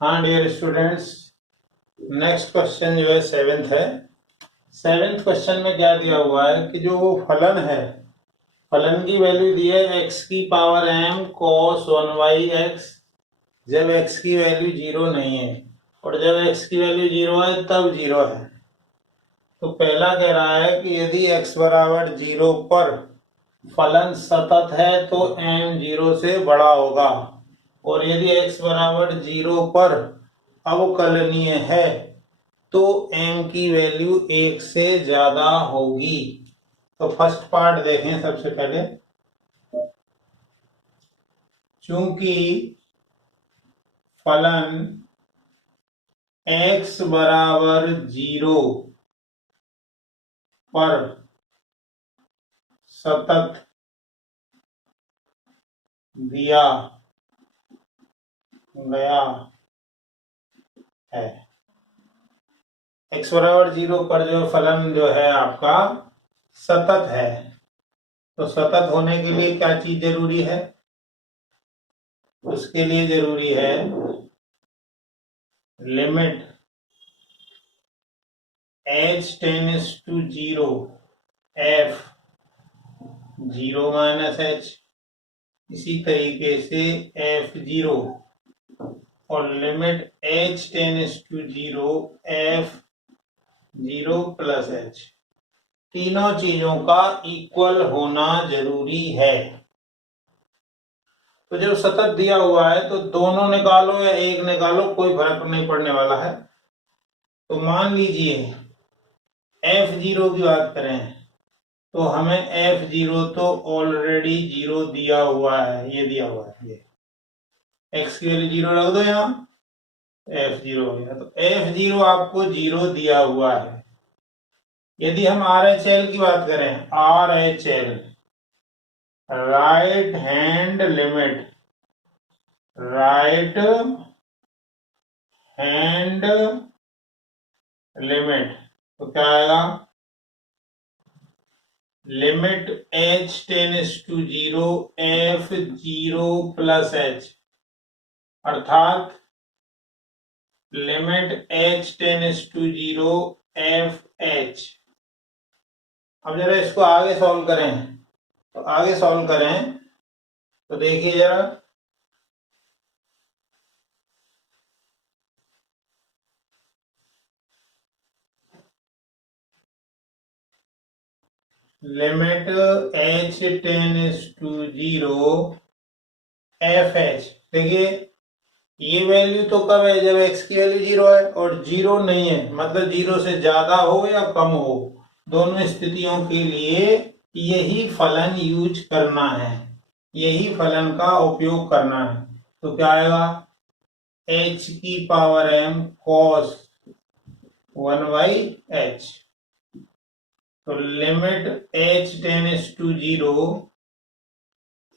हाँ dear students, next question जो है सेवेंथ है। सेवेंथ क्वेश्चन में क्या दिया हुआ है कि जो फलन है, फलन की वैल्यू दी है x की पावर m cos 1/x जब x की वैल्यू 0 नहीं है, और जब x की वैल्यू 0 है तब 0 है। तो पहला कह रहा है कि यदि x बराबर 0 पर फलन सतत है तो m 0 से बड़ा होगा, और यदि x बराबर 0 पर अवकलनीय है तो m की वैल्यू 1 से ज्यादा होगी। तो फर्स्ट पार्ट देखें सबसे पहले। चूंकि फलन x बराबर 0 पर सतत दिया गया है, x बराबर 0 पर जो फलन जो है आपका सतत है, तो सतत होने के लिए क्या चीज जरूरी है? उसके लिए जरूरी है limit h tends to 0 f 0 minus h, इसी तरीके से f0 और limit h tends to 0 f0 plus h, तीनों चीजों का इक्वल होना जरूरी है। तो जब सतत दिया हुआ है तो दोनों निकालो या एक निकालो, कोई फर्क नहीं पड़ने वाला है। तो मान लीजिए f0 की बात करें तो हमें f0 तो ऑलरेडी 0 दिया हुआ है, ये दिया हुआ है, ये x की वैल्यू 0 रख दो यहाँ, f0 हो गया। तो f0 आपको 0 दिया हुआ है। यदि हम RHL की बात करें, RHL right hand limit, right hand limit, तो क्या आएगा? Limit h tends to 0 f0 plus h, अर्थात limit h tends to 0 fh। अब जरा इसको आगे सॉल्व करें, तो आगे सॉल्व करें तो देखिए जरा, limit h tends to 0 fh। देखिए ये वैल्यू तो कब है? जब x की वैल्यू 0 है, और 0 नहीं है मतलब 0 से ज्यादा हो या कम हो, दोनों स्थितियों के लिए यही फलन यूज करना है, यही फलन का उपयोग करना है। तो क्या आएगा? h की पावर m cos 1/h। तो limit h tends to 0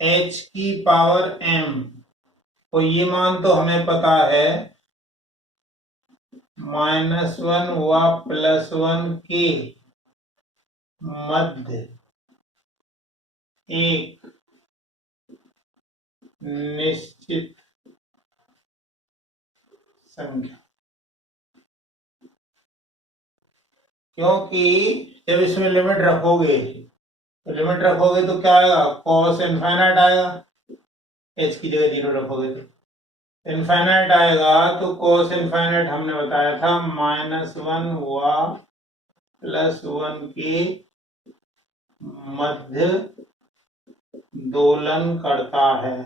h की पावर m, तो ये मान तो हमें पता है -1 व +1 के मध्य एक निश्चित संख्या, क्योंकि जब इसमें लिमिट रखोगे तो क्या आएगा? cos इनफाइनाइट आएगा, h की जगह 0 रखोगे तो इनफाइनाइट आएगा। तो cos इनफाइनाइट हमने बताया था -1 व +1 के मध्य दोलन करता है,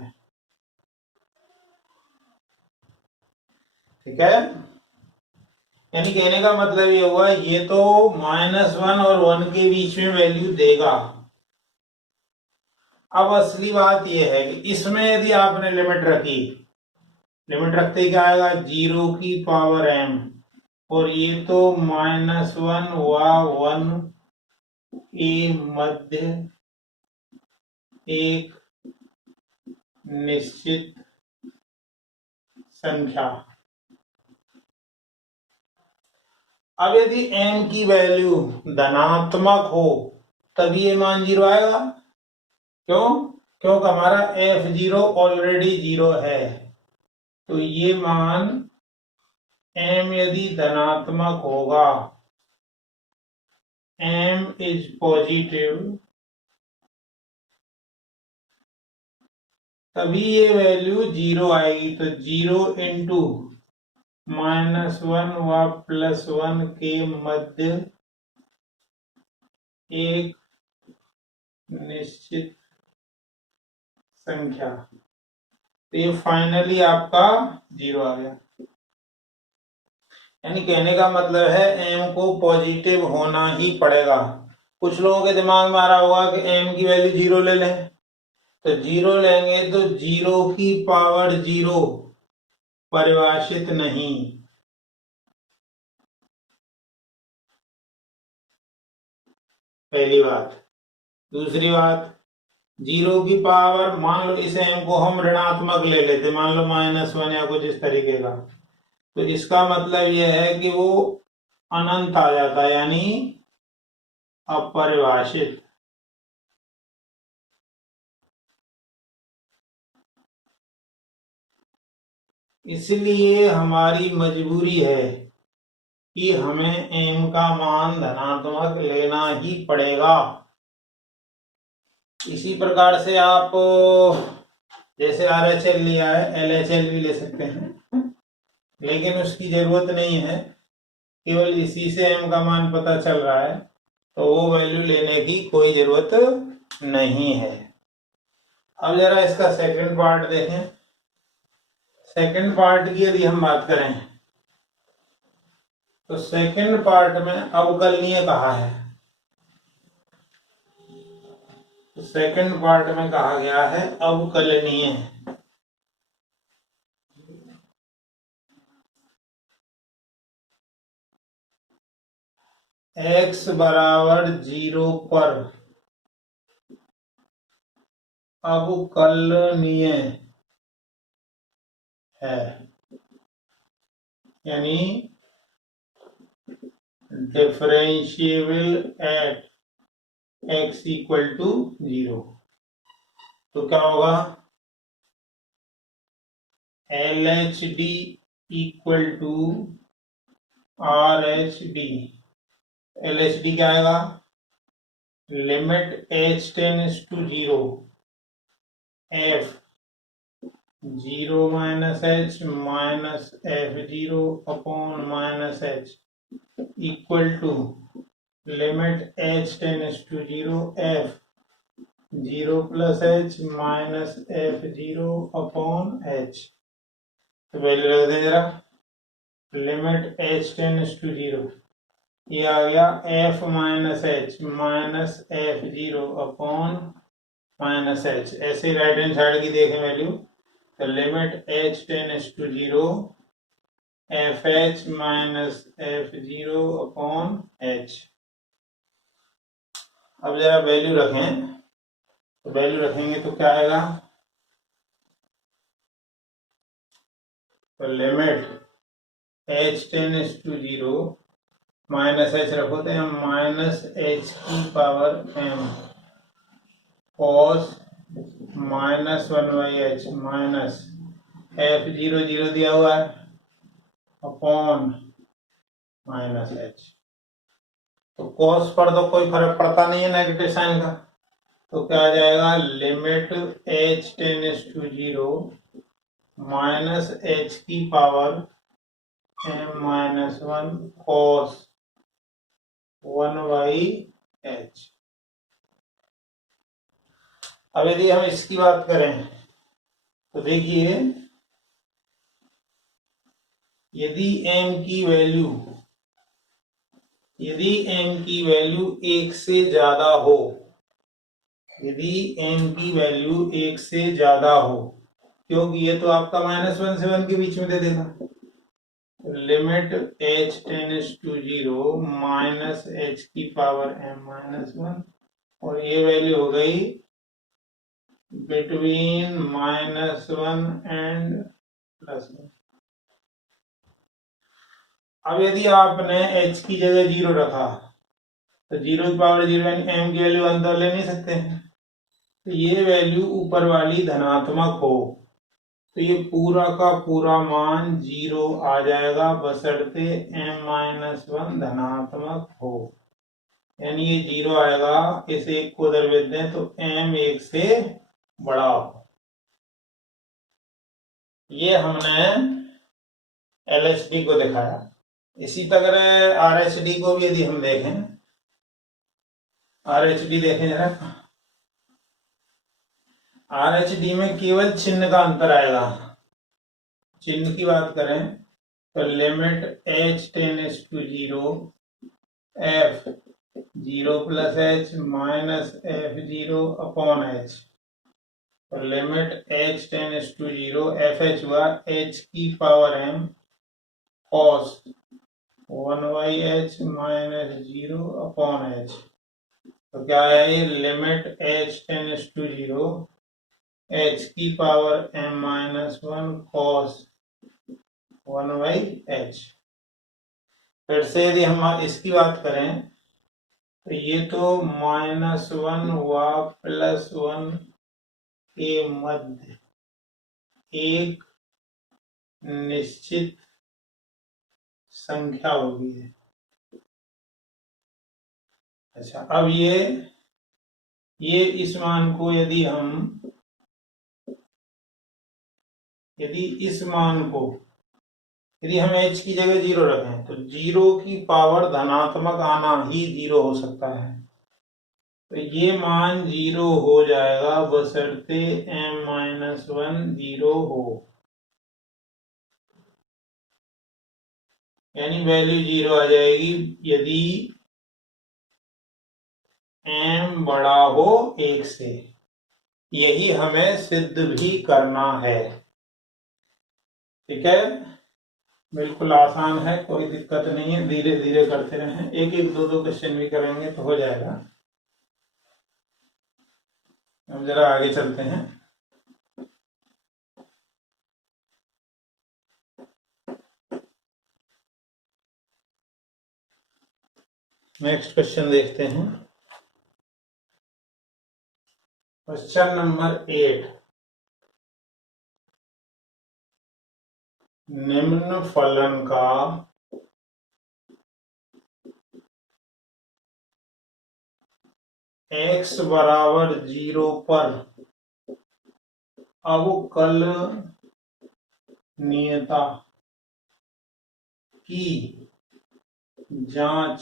ठीक है। यानी कहने का मतलब ये हुआ, ये तो -1 और 1 के बीच में वैल्यू देगा। अब असली बात यह है कि इसमें यदि आपने लिमिट रखी, लिमिट रखते ही क्या आएगा? 0 की पावर m, और ये तो -1 व 1 के मध्य एक निश्चित संख्या। अब यदि m की वैल्यू धनात्मक हो तभी ये मान 0 आएगा। क्यों? क्योंकि हमारा F0 ऑलरेडी 0 है, तो ये मान m यदि धनात्मक होगा, m इज पॉजिटिव, तभी ये वैल्यू 0 आएगी। तो 0 इंटू -1 व +1 के मध्य एक निश्चित संख्या, तो ये फाइनली आपका 0 आ गया। यानी कहने का मतलब है m को पॉजिटिव होना ही पड़ेगा। कुछ लोगों के दिमाग में आ रहा होगा कि m की वैल्यू 0 ले लें, तो 0 लेंगे तो 0 की पावर 0 परिभाषित नहीं। पहली बात। दूसरी बात, 0 की पावर, मान लो इस m को हम ऋणात्मक ले लेते, मान लो -1 या कुछ इस तरीके का, तो इसका मतलब यह है कि वो अनंत आ जाता है, यानी अपरिभाषित। इसलिए हमारी मजबूरी है कि हमें m का मान धनात्मक लेना ही पड़ेगा। इसी प्रकार से आप जैसे RHL लिया है, LHL भी ले सकते हैं, लेकिन उसकी जरूरत नहीं है, केवल इसी से m का मान पता चल रहा है, तो वो वैल्यू लेने की कोई जरूरत नहीं है। अब जरा इसका सेकंड पार्ट देखें। सेकंड पार्ट की यदि हम बात करें, तो सेकंड पार्ट में अवकलनीय कहा है। तो सेकंड पार्ट में कहा गया है अवकलनीय। x बराबर 0 पर अवकलनीय है, यानी differentiable at x equal to 0। तो क्या होगा, LHD equal to RHD। LHD क्या आएगा, limit h tends to 0 f 0 minus h minus f0 upon minus h equal to limit h tends to 0 f 0 plus h minus f0 upon h। तो value रख दें जरा, limit h tends to 0, ये आ गया f minus h minus f0 upon minus h। ऐसे right hand side की देखें वैल्यू, तो limit h tends to 0 fh minus f0 upon h। अब जरा वैल्यू रखें, तो वैल्यू रखेंगे तो क्या आएगा, तो limit h tends to 0 minus h रखो तो हम माइनस h की power m cos minus 1/h minus f0 0 दिया हुआ है अपॉन माइनस h। तो cos पर तो कोई फर्क पड़ता नहीं है नेगेटिव साइन का, तो क्या आ जाएगा, limit h tends to 0 minus h की power m minus 1 cos 1/h। अब यदि हम इसकी बात करें, तो देखिए यदि m की वैल्यू 1 से ज्यादा हो, यदि m की वैल्यू 1 से ज्यादा हो, क्योंकि ये तो आपका -1 से 1 के बीच में दे देगा, limit h tends to 0 minus h की पावर m माइनस 1, और ये वैल्यू हो गई बिटवीन -1 एंड +1। अब यदि आपने h की जगह 0 रखा, तो 0 की पावर 0 यानी m की वैल्यू 1 तो ले नहीं सकते हैं, तो ये वैल्यू ऊपर वाली धनात्मक हो तो ये पूरा का पूरा मान 0 आ जाएगा बशर्ते m-1 धनात्मक हो, यानी ये 0 आएगा। इस एक को उधर भेज दें तो m 1 से बड़ा हो। ये हमने LHD को दिखाया। इसी तरह RHD को भी यदि हम देखें, RHD देखें जरा, RHD में केवल चिन्ह का अंतर आएगा। चिन्ह की बात करें तो limit h tends to 0 f 0 plus h minus f0 upon h, तो limit h tends to 0 fh हुआ h की power m cos 1/h minus 0 upon h, तो क्या है ये limit h tends to 0 h की power m minus 1 cos 1/h। फिर से यदि हम इसकी बात करें तो ये तो -1 व +1 के मध्य एक निश्चित संख्या होगी। अच्छा, अब ये इस मान को यदि इस मान को यदि हम h की जगह 0 रखें तो 0 की पावर धनात्मक आना ही 0 हो सकता है, तो ये मान 0 हो जाएगा बशर्ते m-1 0 हो, यानी वैल्यू 0 आ जाएगी यदि m बड़ा हो 1 से। यही हमें सिद्ध भी करना है। ठीक है, बिल्कुल आसान है, कोई दिक्कत नहीं है, धीरे धीरे करते रहें, एक एक दो दो क्वेश्चन भी करेंगे तो हो जाएगा। अब जरा आगे चलते हैं। नेक्स्ट क्वेश्चन देखते हैं, क्वेश्चन नंबर 8। निम्न फलन का x बराबर 0 पर अवकलनीयता की जांच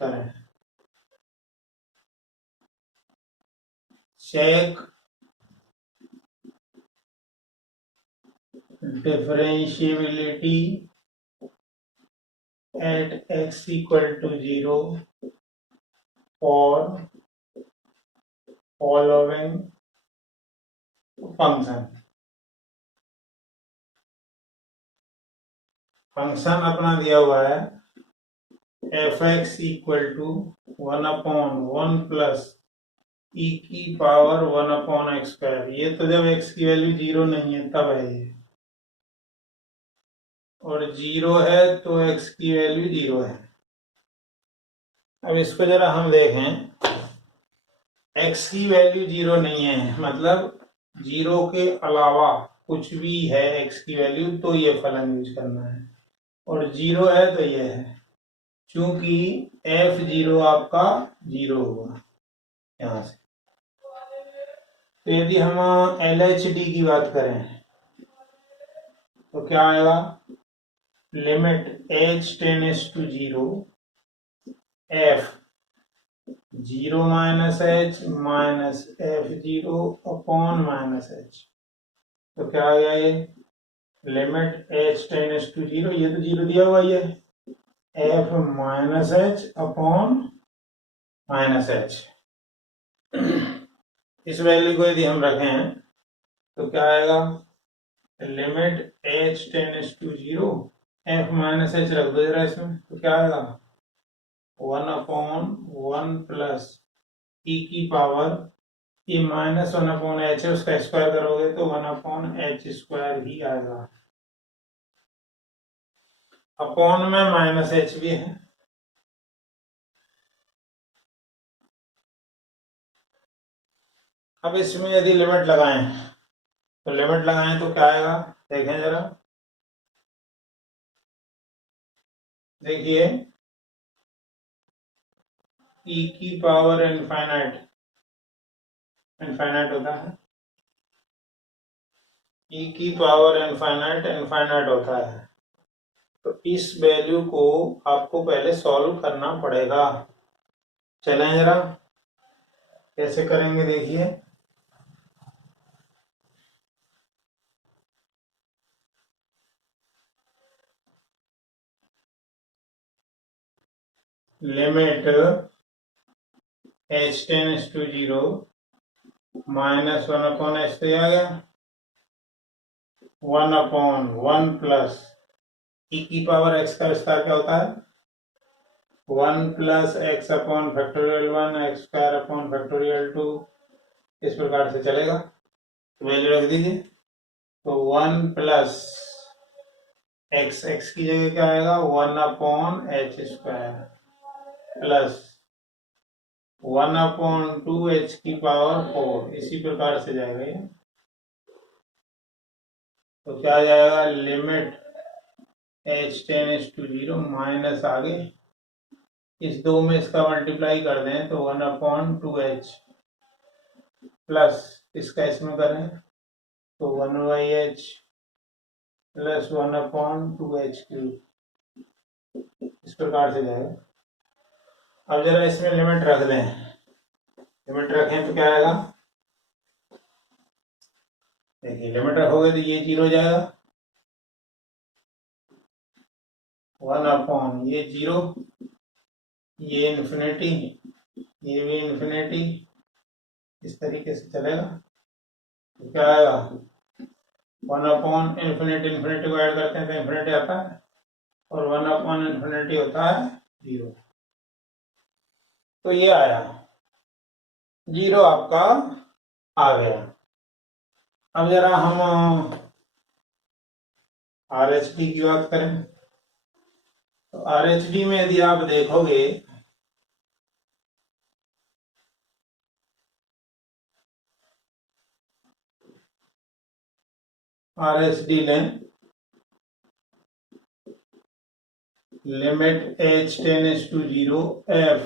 करें। Check differentiability at x equal to 0 for following function अपना दिया हुआ है f(x) equal to 1/1 plus e की पावर 1/x²। ये तो जब x की वैल्यू 0 नहीं है तब है ये, और 0 है तो x की वैल्यू 0 है। अब इसको जरा हम देखें, x की वैल्यू 0 नहीं है, मतलब 0 के अलावा कुछ भी है x की वैल्यू तो ये फलन यूज करना है, और 0 है तो ये है, चूंकि f0 आपका 0 होगा यहां से। तो यदि हम LHD की बात करें तो क्या आएगा, limit h tends to 0 f 0 minus h minus f0 upon minus h, तो क्या आ गया ये लिमिट h टेंड्स टू 0, ये तो 0 दिया हुआ ही है, f minus h upon minus h। इस वैल्यू को यदि हम रखें तो क्या आएगा, limit h tends to 0 f minus h रख दो जरा इसमें, तो क्या आएगा 1/1 प्लस e की पावर, ये -1/h है, उसका स्क्वायर करोगे तो 1/h² ही आएगा। अपॉन में माइनस h भी है, अब इसमें यदि लिमिट लगाएं तो क्या आएगा, देखें जरा, देखिए e की पावर इनफाइनाइट होता है, e की पावर इनफाइनाइट होता है। तो इस वैल्यू को आपको पहले सॉल्व करना पड़ेगा। चलें जरा, कैसे करेंगे देखिए। Limit h tends to 0 minus 1 upon h तो आ गया 1 अपॉन 1 प्लस e की पावर x का विस्तार क्या होता है 1 plus x upon factorial 1 x square upon factorial 2। इस प्रकार से चलेगा, वैल्यू रख दीजिए। तो 1 प्लस एक्स की जगह क्या आएगा 1 upon H square plus 1 upon 2h की पावर 4, इसी प्रकार से जाएगा ये। तो क्या आ जाएगा limit h tends to 0 minus आगे इस दो में इसका मल्टीप्लाई कर दें तो 1 अपॉन 2h प्लस इसका इसमें करें तो 1/h plus 1 upon 2h cube, इस प्रकार से जाएगा। अब जरा इसमें लिमिट रख दें, लिमिट रखें तो क्या आएगा, देखिए लिमिट रखोगे तो ये 0 जाएगा 1 अपॉन ये 0, ये इन्फिनिटी, ये भी इन्फिनिटी, इस तरीके से चलेगा। तो क्या आएगा 1 अपॉन इन्फिनिटी को ऐड करते हैं तो इन्फिनिटी आता है और 1 अपॉन इन्फिनिटी होता है 0। तो ये आया 0 आपका आ गया। अब जरा हम RHD की बात करें तो RHD में यदि आप देखोगे RHD लें limit h tends to 0 f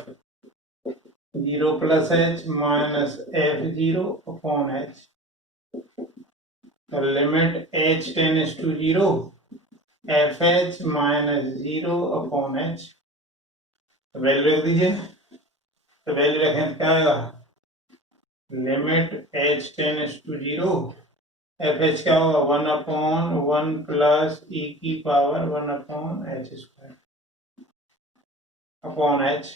0 plus h minus f0 upon h। तो limit h tends to 0 fh minus 0 upon h। Value रख दीजिए, तो वैल्यू रखें तो क्या आएगा limit h tends to 0 fh क्या होगा 1 अपॉन 1 प्लस e की power 1 upon h square upon h।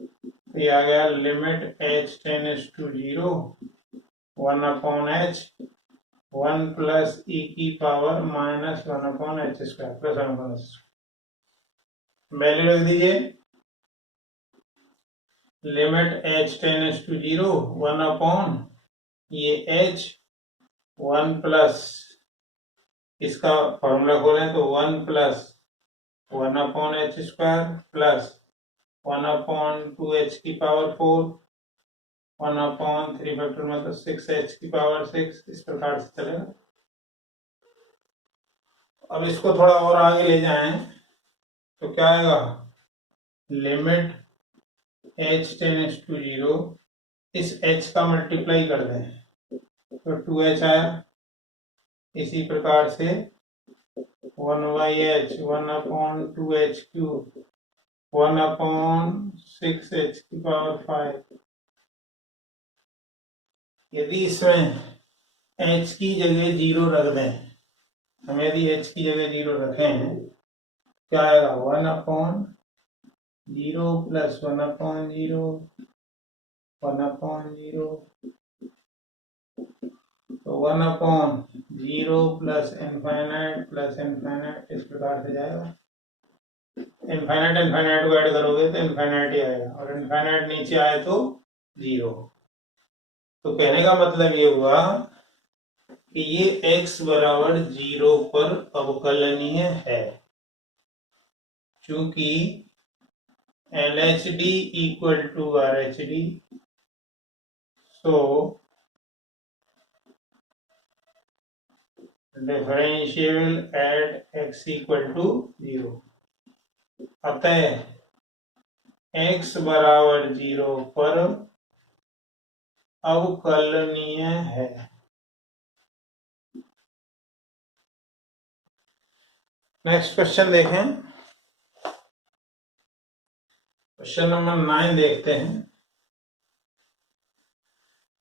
तो ये आ गया limit h tends to 0 1 upon h 1 plus e की power minus 1 upon h square plus 1 upon h। Value रख दीजिए limit h tends to 0 1 upon ये h 1 plus इसका फॉर्मूला खोलें तो 1 plus 1 upon h square plus 1 upon 2h की power 4 1 upon 3 factor मतलब 6h की पावर 6, इस प्रकार से चलेगा। अब इसको थोड़ा और आगे ले जाएं तो क्या आएगा लिमिट h टेंड्स टू 0 इस h का मल्टीप्लाई कर दें तो 2h आया। इसी प्रकार से 1/h 1 upon 2h cube 1 upon 6h की पावर 5। यदि इसमें h की जगह 0 रख दें, हम यदि h की जगह 0 रखें क्या आएगा 1 अपॉन 0 प्लस 1 अपॉन 0 1 अपॉन 0 तो 1 अपॉन 0 प्लस इनफाइनाइट इस प्रकार से जाएगा। इनफाइनाइट को ऐड करोगे तो इनफाइनाइट ही आएगा और इनफाइनाइट नीचे आए तो 0। तो कहने का मतलब ये हुआ कि ये x बराबर 0 पर अवकलनीय है, चूंकि LHD equal to RHD, so differentiable at x equal to 0। अतः x बराबर 0 पर अवकलनीय है। नेक्स्ट क्वेश्चन देखें। क्वेश्चन नंबर 9 देखते हैं।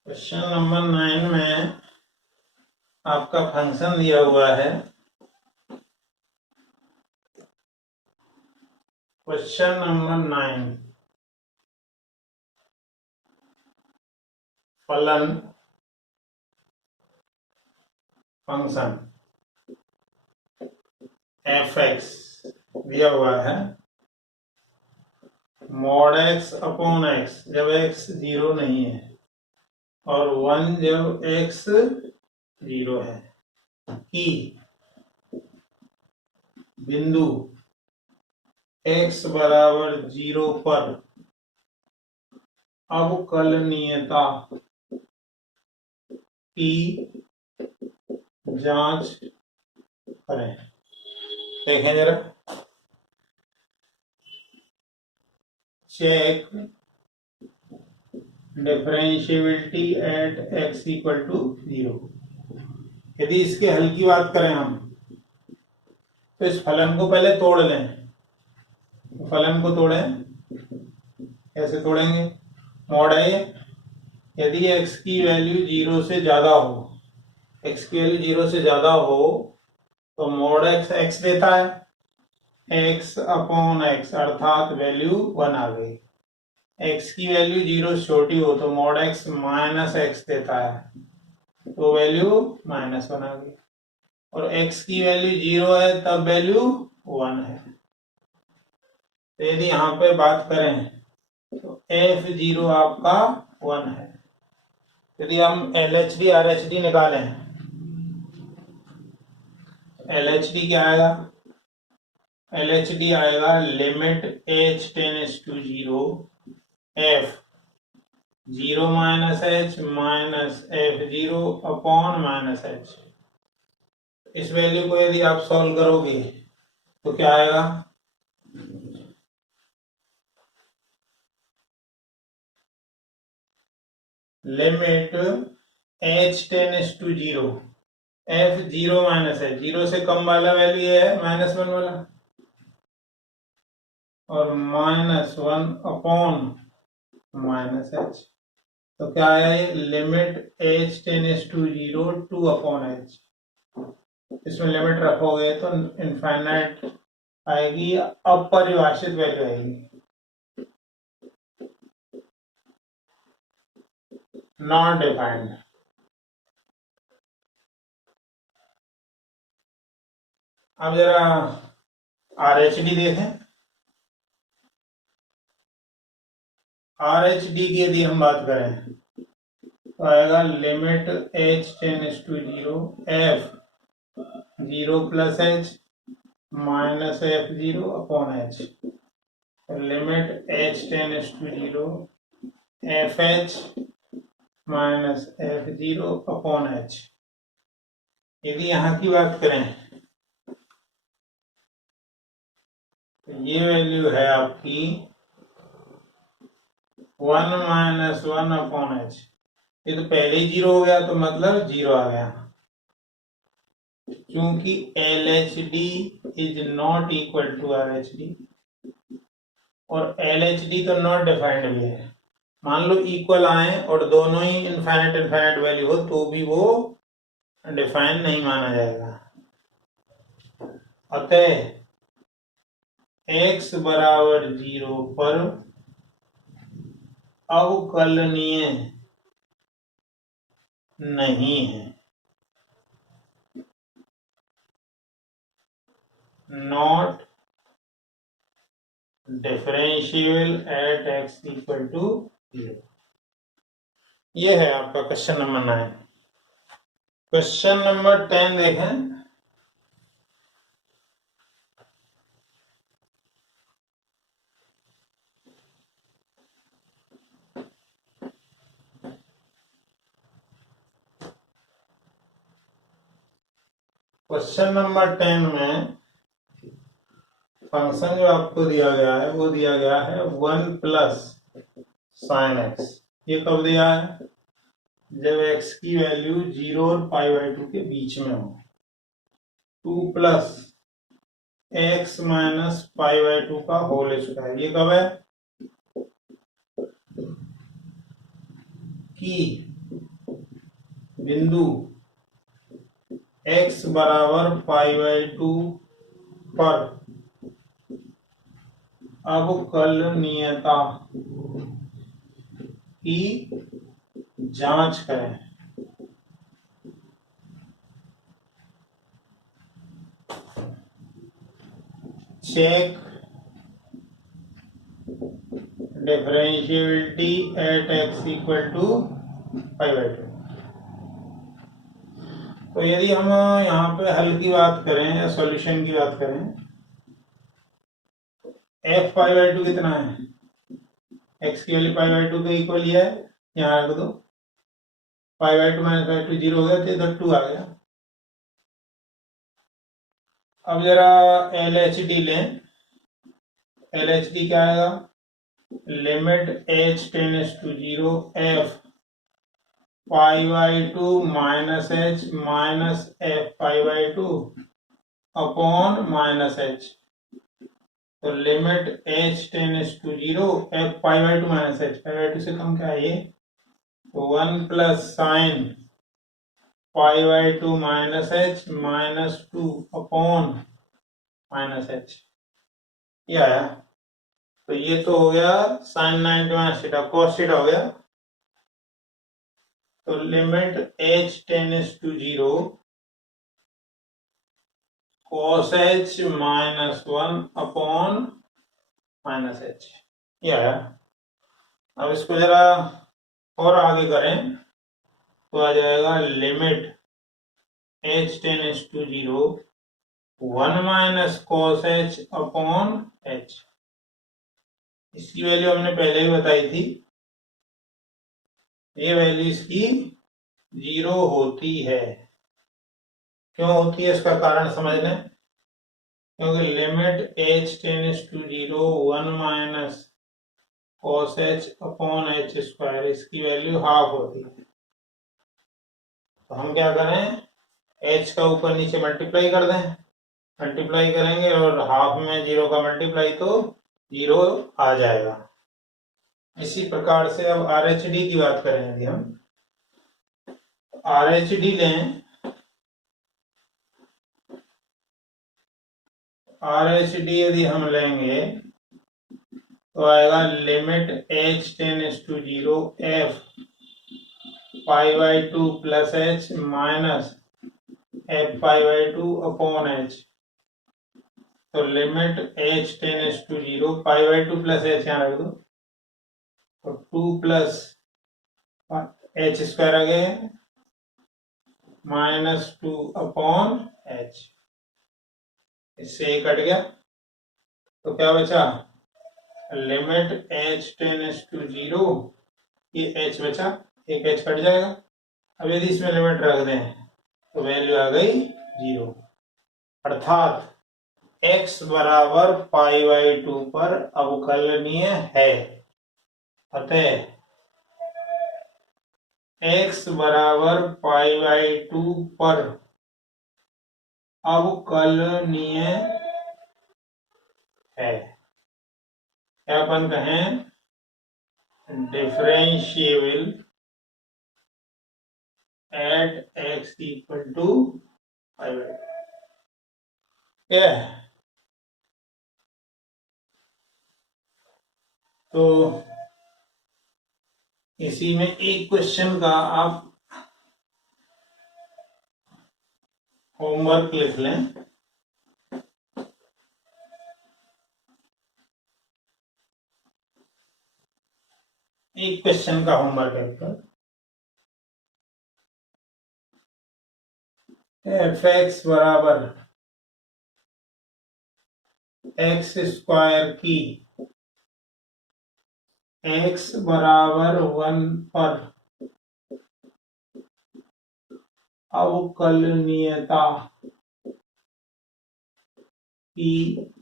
क्वेश्चन नंबर 9 में आपका फंक्शन दिया हुआ है। क्वेश्चन नंबर 9, फलन फंक्शन f(x) दिया हुआ है। mod x अपॉन x जब x 0 नहीं है और 1 जब x 0 है कि बिंदु x बराबर 0 पर अवकलनीयता की जांच करें। देखें जरा, check differentiability at x equal to 0। यदि इसके हल की बात करें हम, तो इस फलन को पहले तोड़ लें। फलन को तोड़ें, कैसे तोड़ेंगे? मॉड a, यदि x की वैल्यू 0 से ज्यादा हो, x की वैल्यू 0 से ज्यादा हो तो मॉड x x देता है, x अपॉन x अर्थात वैल्यू 1 आ गई। x की वैल्यू 0 से छोटी हो तो मॉड x माइनस x देता है, तो वैल्यू -1 आ गई। और x की वैल्यू 0 है तब वैल्यू 1 है। तो यदि यहाँ पे बात करें तो f0 आपका 1 है। यदि हम LHD RHD निकालें, LHD क्या आएगा? LHD आएगा limit h tends to 0 f 0 minus h minus f0 upon minus h। इस वैल्यू को यदि आप सॉल्व करोगे तो क्या आएगा? Limit h tends to 0 f 0 minus h, 0 से कम वाला वैल्यू ये है -1 वाला, और -1 अपॉन माइनस h। तो क्या है? Limit h tends to 0 2 upon h। इसमें लिमिट रखोगे तो इनफाइनाइट आएगी, अपरिभाषित वैल्यू आएगी, नॉट डिफाइंड। अब जरा RHD देखें। RHD की यदि हम बात करें तो आएगा limit h tends to 0 f 0 plus h minus f0 upon h। Limit h tends to 0 fh minus f0 upon h। यदि यहाँ की बात करें तो ये वैल्यू है आपकी 1 माइनस 1 अपॉन h। ये तो पहले ही 0 हो गया तो मतलब 0 आ गया, क्योंकि LHD is not equal to RHD और LHD तो नॉट डिफाइंड भी है। मान लो इक्वल आए और दोनों ही इनफाइनाइट इनफाइनाइट वैल्यू हो तो भी वो डिफाइन नहीं माना जाएगा। अतः x बराबर 0 पर अवकलनीय नहीं है, not differentiable at x equal to 0। ये है आपका क्वेश्चन नंबर 9। क्वेश्चन नंबर 10 देखें। क्वेश्चन नंबर 10 में फंक्शन जो आपको दिया गया है वो दिया गया है 1 प्लस साइन एक्स। ये कब दिया है? जब x की वैल्यू 0 और π/2 के बीच में हो। 2 प्लस एक्स माइनस π/2 का होल स्क्वायर। ये कब है? कि बिंदु x बराबर π/2 पर अवकलनीयता की जांच करें। Check differentiability at x equal to π/2। तो यदि हम यहाँ पे हल की बात करें या सॉल्यूशन की बात करें, f π/2 कितना है? x की वैल्यू π/2 के इक्वल ही है। यहाँ रख दो, π/2 माइनस π/2 0 हो गया तो इधर 2 आ गया। अब जरा LHD लें। LHD क्या आएगा? Limit h tends to 0 f π/2 minus h minus f π/2 upon minus h। तो limit h tends to 0 f π/2 minus h, π/2 से कम क्या है ये? तो 1 plus sine π/2 minus h minus 2 upon minus h। ये आया। तो ये तो हो गया sine 90 minus theta, cos theta हो गया। तो limit h tends to 0 cos h minus 1 upon minus h। ये आया। अब इसको जरा और आगे करें तो आ जाएगा limit h tends to 0 1 minus cos h upon h। इसकी वैल्यू हमने पहले ही बताई थी। ये वैल्यू इसकी 0 होती है। क्यों होती है इसका कारण समझ लें। क्योंकि limit h tends to 0 1 minus cos h upon h square, इसकी वैल्यू हाफ होती है। तो हम क्या करें, h का ऊपर नीचे मल्टीप्लाई कर दें। मल्टीप्लाई करेंगे और हाफ में 0 का मल्टीप्लाई तो 0 आ जाएगा। इसी प्रकार से अब RHD की बात करें। यदि हम RHD लें, RHD यदि हम लेंगे तो आएगा limit h tends to 0 f π/2 plus h minus f π/2 upon h। तो limit h tends to 0 π/2 plus h यहाँ रख दो, तो 2 प्लस h स्क्वायर आ गया माइनस 2 अपॉन h। इससे ये कट गया तो क्या बचा? लिमिट h टेंड्स टू 0, ये h बचा, एक h कट जाएगा। अब यदि इसमें लिमिट रख दें तो वैल्यू आ गई 0। अर्थात x बराबर π/2 पर अवकलनीय है। अतः x बराबर π/2 पर अवकलनीय है। क्या अपन कहें? Differentiable at x equal to π/2। तो इसी में एक क्वेश्चन का आप होमवर्क लिख लें। एक क्वेश्चन का होमवर्क है f(x) बराबर x स्क्वायर की x बराबर 1 पर अवकलनीयता की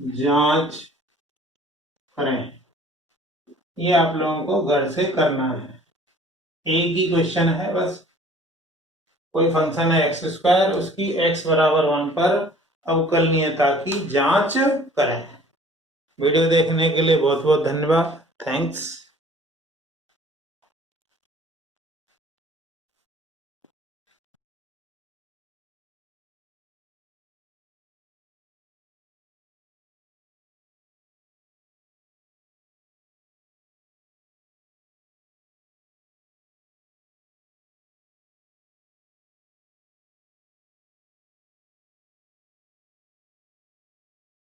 जांच करें। ये आप लोगों को घर से करना है, एक ही क्वेश्चन है बस। कोई फंक्शन है एक्स स्क्वायर, उसकी x बराबर 1 पर अवकलनीयता की जांच करें। वीडियो देखने के लिए बहुत बहुत धन्यवाद। थैंक्स।